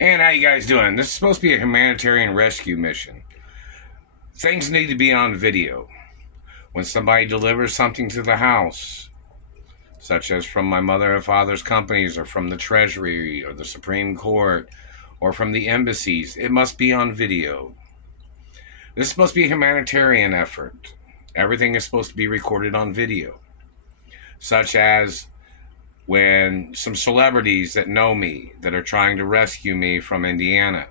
And how you guys doing? This is supposed to be a humanitarian rescue mission. Things need to be on video. When somebody delivers something to the house, such as from my mother and father's companies, or from the Treasury, or the Supreme Court, or from the embassies, it must be on video. This is supposed to be a humanitarian effort. Everything is supposed to be recorded on video. Such as when some celebrities that know me, that are trying to rescue me from Indiana,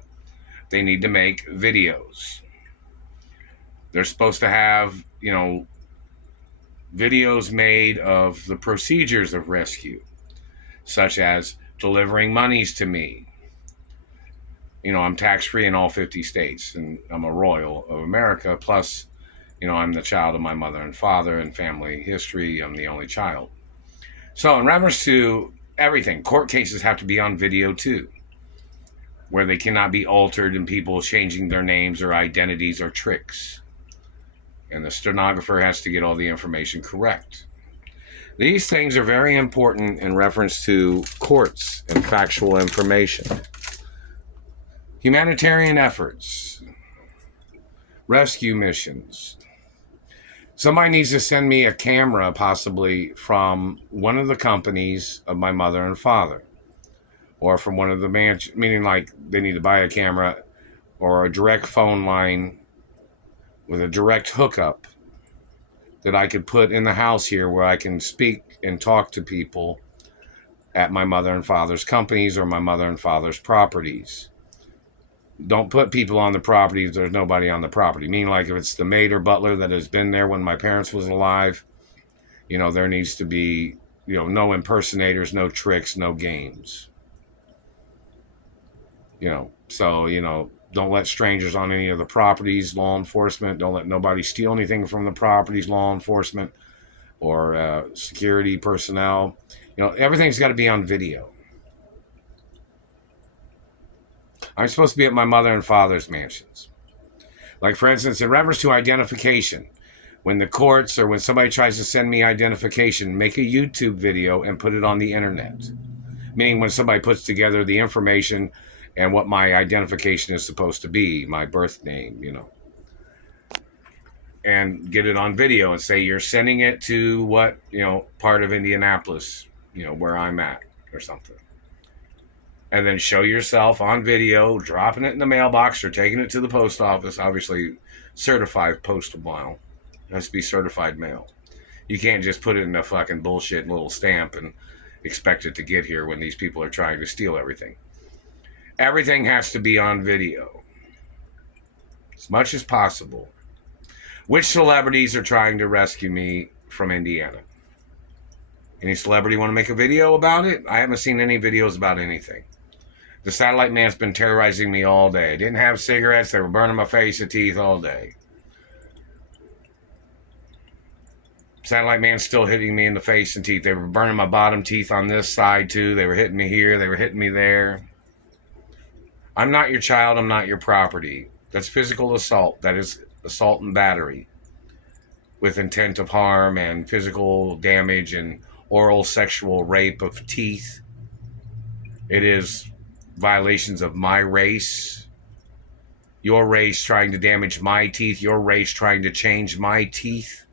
they need to make videos. They're supposed to have, videos made of the procedures of rescue, such as delivering monies to me. I'm tax-free in all 50 states, and I'm a royal of America. Plus, I'm the child of my mother and father, and family history, I'm the only child. So in reference to everything, court cases have to be on video too, where they cannot be altered and people changing their names or identities or tricks. And the stenographer has to get all the information correct. These things are very important in reference to courts and factual information. Humanitarian efforts, rescue missions. Somebody needs to send me a camera, possibly from one of the companies of my mother and father, or from one of the meaning like they need to buy a camera or a direct phone line with a direct hookup that I could put in the house here, where I can speak and talk to people at my mother and father's companies or my mother and father's properties. Don't put people on the property if there's nobody on the property. Meaning, like, if it's the maid or butler that has been there when my parents was alive, there needs to be, no impersonators, no tricks, no games. Don't let strangers on any of the properties, law enforcement. Don't let nobody steal anything from the properties, law enforcement, or security personnel. Everything's got to be on video. I'm supposed to be at my mother and father's mansions. Like, for instance, in reference to identification, when the courts or when somebody tries to send me identification, make a YouTube video and put it on the internet. Meaning when somebody puts together the information and what my identification is supposed to be, my birth name, and get it on video and say you're sending it to what, part of Indianapolis, where I'm at or something. And then show yourself on video, dropping it in the mailbox or taking it to the post office. Obviously, certified postal mail. It has to be certified mail. You can't just put it in a fucking bullshit little stamp and expect it to get here when these people are trying to steal everything. Everything has to be on video, as much as possible. Which celebrities are trying to rescue me from Indiana? Any celebrity want to make a video about it? I haven't seen any videos about anything. The satellite man's been terrorizing me all day. Didn't have cigarettes. They were burning my face and teeth all day. Satellite man's still hitting me in the face and teeth. They were burning my bottom teeth on this side too. They were hitting me here. They were hitting me there. I'm not your child. I'm not your property. That's physical assault. That is assault and battery with intent of harm and physical damage and oral sexual rape of teeth. It is violations of my race. Your race trying to damage my teeth. Your race trying to change my teeth.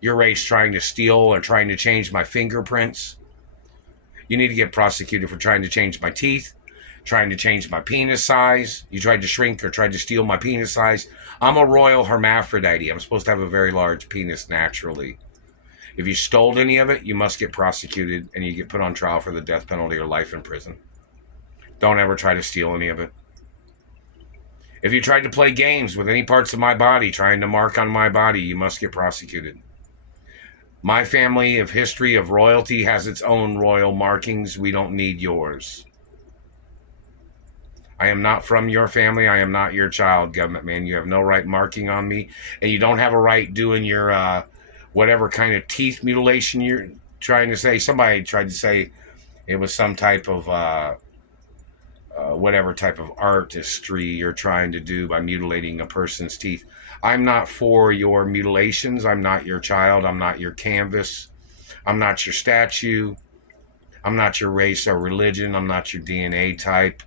Your race trying to steal or trying to change my fingerprints. You need to get prosecuted for trying to change my teeth, trying to change my penis size. You tried to shrink or tried to steal my penis size. I'm a royal hermaphrodite. I'm supposed to have a very large penis naturally. If you stole any of it, you must get prosecuted and you get put on trial for the death penalty or life in prison. Don't ever try to steal any of it. If you tried to play games with any parts of my body, trying to mark on my body, you must get prosecuted. My family of history of royalty has its own royal markings. We don't need yours. I am not from your family. I am not your child, government man. You have no right marking on me. And you don't have a right doing your whatever kind of teeth mutilation you're trying to say. Somebody tried to say it was some type of whatever type of artistry you're trying to do by mutilating a person's teeth. I'm not for your mutilations. I'm not your child. I'm not your canvas. I'm not your statue. I'm not your race or religion. I'm not your DNA type.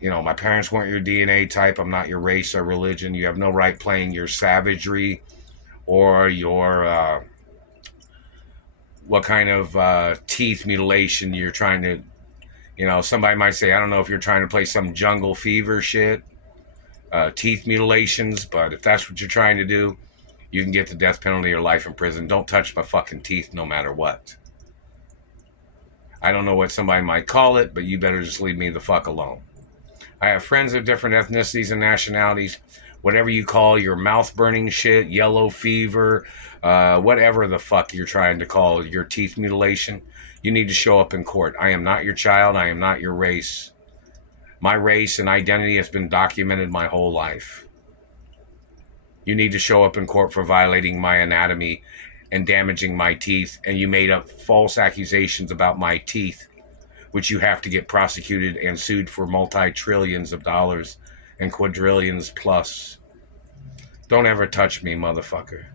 You know, my parents weren't your DNA type. I'm not your race or religion. You have no right playing your savagery or your what kind of teeth mutilation you're trying to. You know, somebody might say, I don't know if you're trying to play some jungle fever shit, teeth mutilations, but if that's what you're trying to do, you can get the death penalty or life in prison. Don't touch my fucking teeth no matter what. I don't know what somebody might call it, but you better just leave me the fuck alone. I have friends of different ethnicities and nationalities. Whatever you call your mouth burning shit, yellow fever, whatever the fuck you're trying to call your teeth mutilation, you need to show up in court. I am not your child. I am not your race. My race and identity has been documented my whole life. You need to show up in court for violating my anatomy and damaging my teeth, and you made up false accusations about my teeth, which you have to get prosecuted and sued for multi-trillions of dollars and quadrillions plus. Don't ever touch me, motherfucker.